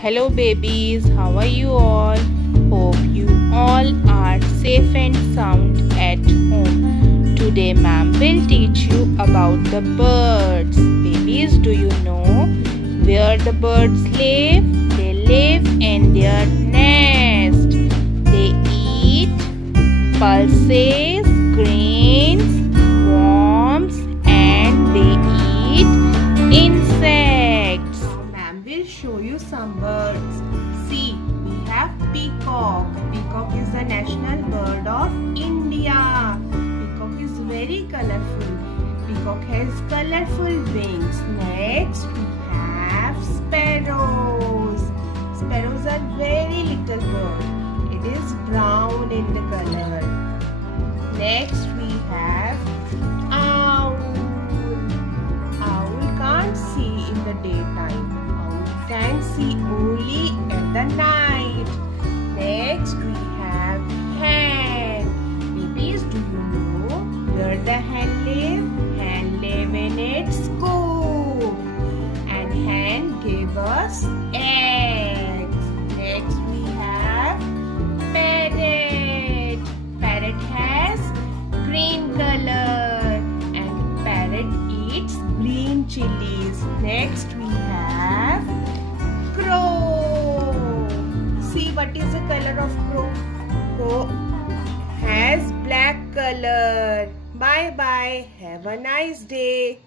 Hello babies, how are you all? Hope you all are safe and sound at home. Today ma'am will teach you about the birds. Babies, do you know where the birds live? They live in their nest. They eat pulses, grains, worms, and they eat insects. Ma'am will show you some birds. See, we have peacock. Peacock is the national bird of India. Peacock is very colorful. Peacock has colorful wings. Next, we have sparrows. Sparrows are very little bird. It is brown in the color. Next, we have owl. Owl can't see in the daytime. Owl can see only at the night. Next, we have hen. Babies, do you know where the hen live? Hen live in its coop. And hen gave us eggs. Next, we have parrot. Parrot has green color and parrot eats green chilies. Next we have crow. See, what is the color of crow? Crow has black color. Bye bye. Have a nice day.